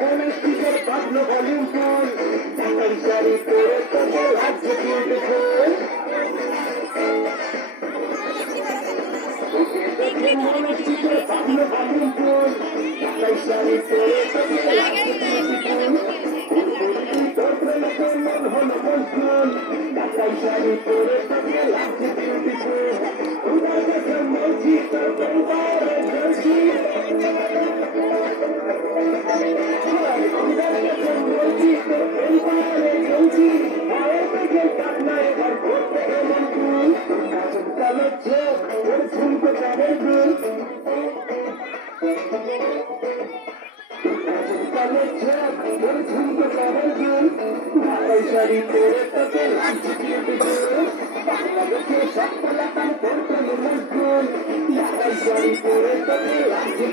মনস্তিকের Bubble volume ফুল ঢাকাই শাড়ি পরে তোকে লাগছে বিউটিফুল মনস্তিকের পাবল ভলিউম ফুল ঢাকাই শাড়ি পরে তোকে লাগছে বিউটিফুল তোর প্রেমে তোর মন হলো মজনুন ঢাকাই শাড়ি পরে তোকে লাগছে বিউটিফুল উড়া দেখে মজি তোর পরিবারে জ্বলছি শাড়ি পরে তোকে লাগছে বাংলাদেশে সব কলাকার করতে মজগুল ঢাকাই শাড়ি পরে তোকে লাগছে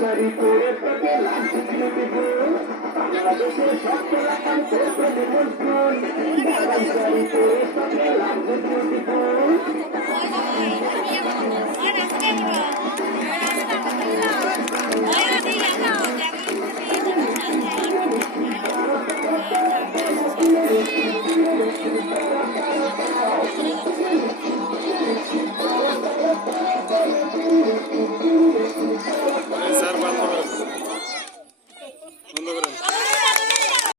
শাড়ি পরে তোকে লাগছে বিউটিফুল বাংলাদেশে সব কলাকার করতে মজগুল ঢাকাই শাড়ি পরে তোকে লাগছে বিউটিফুল